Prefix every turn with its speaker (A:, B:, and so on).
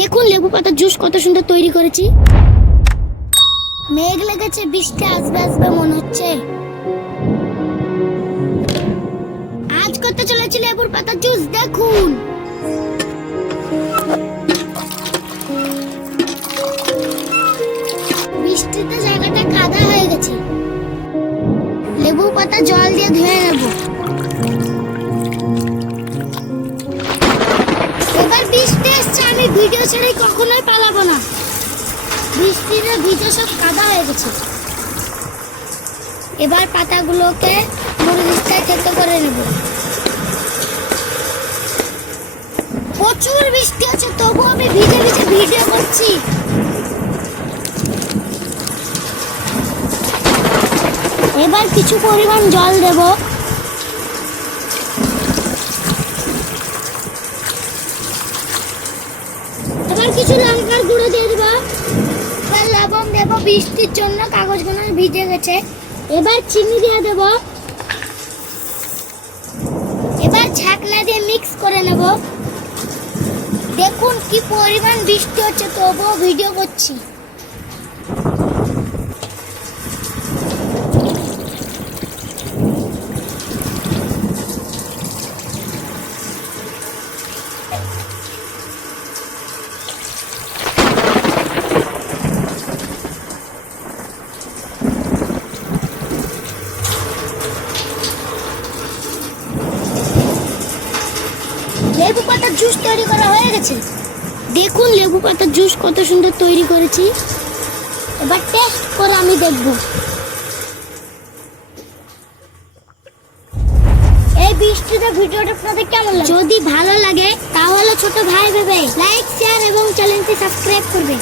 A: দেখুন লেবু পাতার জুস কত সুন্দর তৈরি করেছি। মেঘ লেগেছে, বৃষ্টি আসবে আসবে মনে হচ্ছে। আজ করতে চলেছি লেবুর পাতার জুস, দেখুন। বৃষ্টিতে জায়গাটা কাদা হয়ে গেছে। লেবু পাতা জল দিয়ে ধুয়ে নেব। আমি ভিডিও ছেড়ে কখনোই পালাবো না। বৃষ্টিতে ভিজে সব কাদা হয়ে গেছে। এবার পাতাগুলোকে মুরগিস্তায় থেতো করে নেব। প্রচুর বৃষ্টি আছে তবু আমি ভিজে ভিজে ভিডিও করছি। এবার কিছু পরিমাণ জল দেব এবার কিছু লঙ্কার গুঁড়ো দিয়ে দেব এবার লবণ দেব বৃষ্টির জন্য কাগজগুলো ভিজে গেছে। এবার চিনি দিয়ে দেব। এবার ছাকনা দিয়ে মিক্স করে নেব। দেখুন কি পরিমাণ বৃষ্টি হচ্ছে, তবুও ভিডিও করছি। লেবু পাতার জুস তৈরি করা হয়ে গেছে। দেখুন লেবু পাতার জুস কত সুন্দর তৈরি করেছি। এবার টেস্ট করে আমি দেখব। এই বৃষ্টিতে ভিডিওটা আপনাদের কেমন লাগে? যদি ভালো লাগে, তাহলে ছোট ভাই ভেবে লাইক শেয়ার এবং চ্যানেলটি সাবস্ক্রাইব করবে